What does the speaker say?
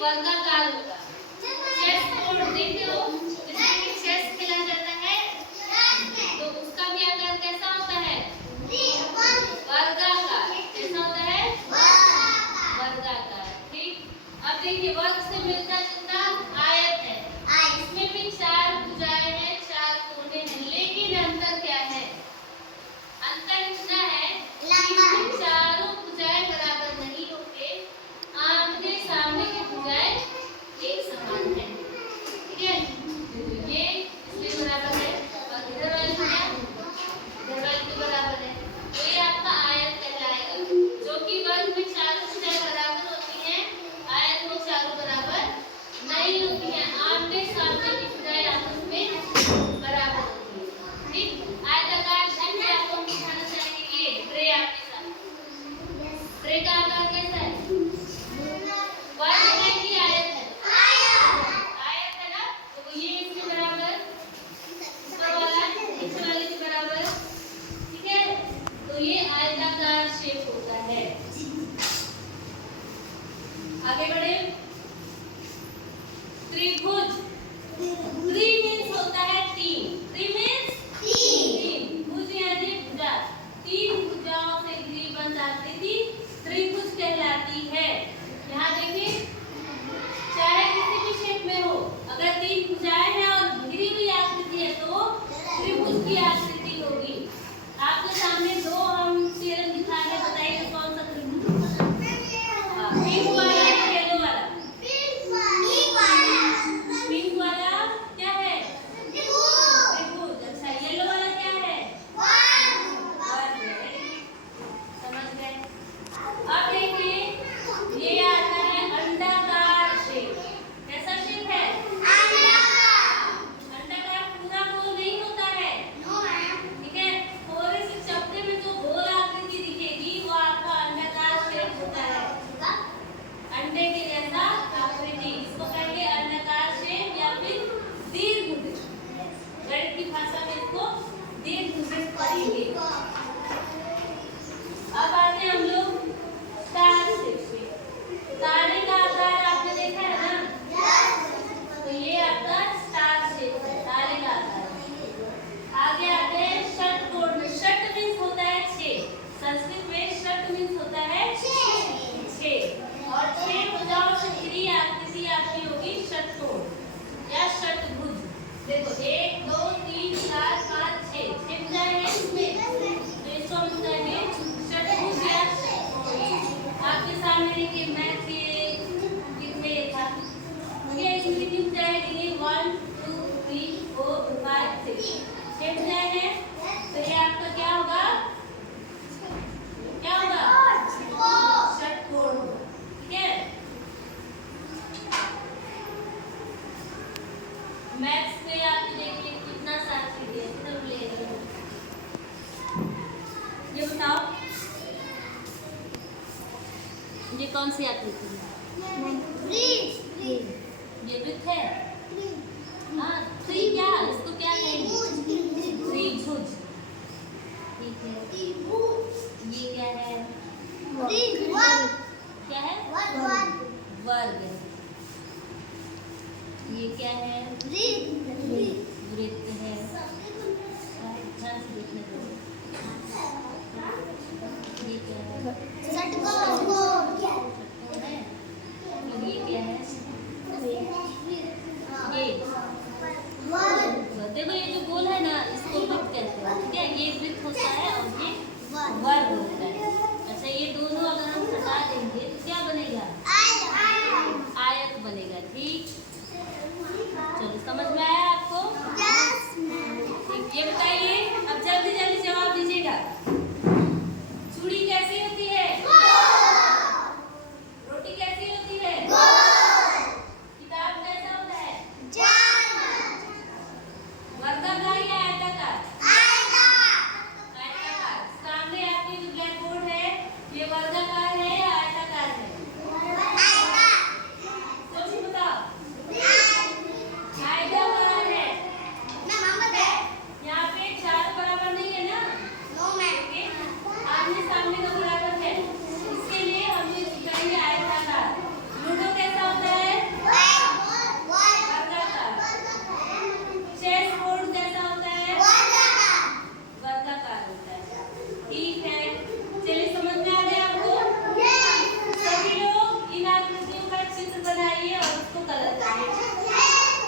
वर्गाकार होगा। Chess board देखते हो, जिसमें कि चेस खेला जाता है, तो उसका भी आकार कैसा होता है? वर्गाकार। कैसा होता है? वर्गाकार। ठीक। अब देखिए वर्ग से मिलता जुलता आयत है, इसमें भी चार भुजाएं हैं, चार कोने हैं, लेकिन अंतर क्या है? अंतर इतना है कि चारों भुजाएं बराबर नहीं होते, आमने सामने की भुजाएं एक समान है। ठीक है, ये इसमें बराबर है और इधर वाली भुजा इधर वाली के बराबर है, तो ये आपका आयत कहलाएगा। जो कि वर्ग में चारों भुजाएं बराबर होती हैं, आयत में चारों बराबर नहीं होती हैं, आमने सामने की भुजाएं आपस में बराबर होती हैं। ठीक। आयताकार शंख आपको हम दिखाना चाहेंगे, ये ट्रे आपके साथ। ट्रे का आकार कैसा है? वर्ग है कि आयत है? आयत है ना, तो ये इसके बराबर, ऊपर वाला नीचे वाले के बराबर। ठीक है, तो ये आयताकार शेप होता है। आगे बढ़े। त्रिभुज। त्रि मीन्स होता है तीन। त्रि मीन्स तीन। भुज यानी भुजा, तीन भुजाओं से घिरी बन आकृति त्रिभुज कहलाती है। यहाँ देखिए, चाहे किसी भी शेप में हो, अगर तीन भुजाएं हैं और घिरी हुई आकृति है तो त्रिभुज की आकृति होगी। आपके सामने दो हम थ्योरम दिखा रहे हैं, बताइए कौन सा त्रिभुज? पिंक वाला या येलो वाला? पिंक वाला क्या है? त्रिभुज। अच्छा, येलो वाला क्या है? वर्ग है। समझ गए? अब देखिए, ये आता है अंडाकार शेप। कैसा शेप है? अंडाकार पूरा गोल नहीं होता है। ठीक है, थोड़े से चपटे में जो गोल आकृति दिखेगी वो आपका अंडाकार शेप होता है। अंडे के जैसा आकृति, इसको कहेंगे अंडाकार शेप या फिर दीर्घवृत्त। गणित की भाषा में इसको दीर्घवृत्त कहेंगे। अब आते हैं हम लोग स्टार शेप पे। तारे का आकार आपने देखा है ना, तो ये आपका स्टार शेप है, तारे का आकार। आगे आते हैं षटकोण में। षट मीन्स होता है छह, संस्कृत में षट मीन्स होता है छह, और छह भुजाओं से घिरी आकृति आपकी होगी षटकोण या षटभुज। देखो 1 2 3 4 5 6 भुजाएं हैं इसमें, तो इसको हम कहेंगे षटभुज या षटकोण। आपके सामने देखिए मैथ के था, ये इसमें कितनी भुजाएं दी गई? 1 2 3 4 5 6 छह भुजाएं हैं, तो ये आपका क्या होगा? क्या होगा? षटकोण होगा। ठीक है, मैथ्स पे आप देखिए कितना सारा चीजें सब ले रहे हो। ये बताओ, ये कौन सी आकृति है? ये वृत्त है।